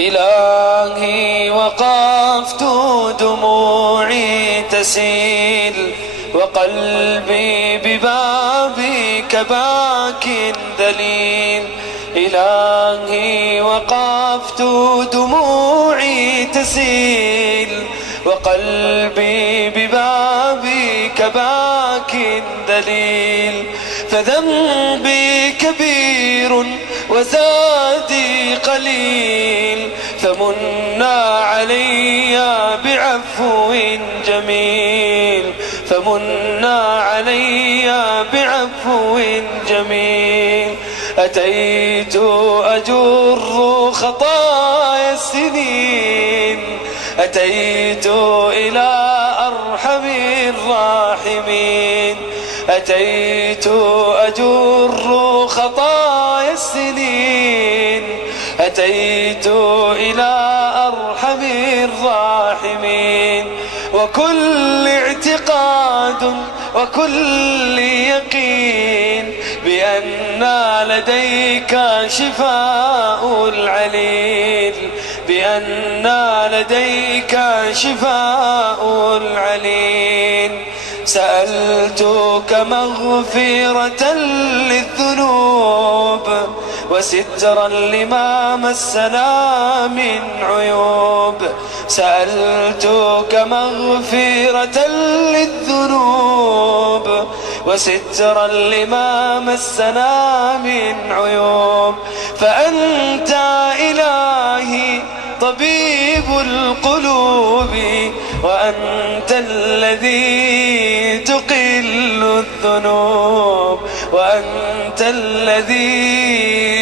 إلهي وقفت دموعي تسيل وقلبي ببابك باك ذليل. إلهي وقفت دموعي تسيل وقلبي ببابك باك ذليل. فذنبي كبير وزادي قليل فمنا علي بعفو جميل. فمنا علي بعفو جميل. أتيت أجر خطايا السنين أتيت إلى أرحم الراحمين. أتيت أجر خطايا السنين أتيت إلى أرحم الراحمين. وكل اعتقاد وكل يقين بأن لديك شفاء العليل. بأن لديك شفاء العليل. سألتك مغفرة للذنوب وسترا لما مسنا من عيوب. سألتك مغفرة للذنوب وسترا لما مسنا من عيوب. فأنت إلهي طبيب القلوب وأنت الذي تقل الذنوب. وأنت الذي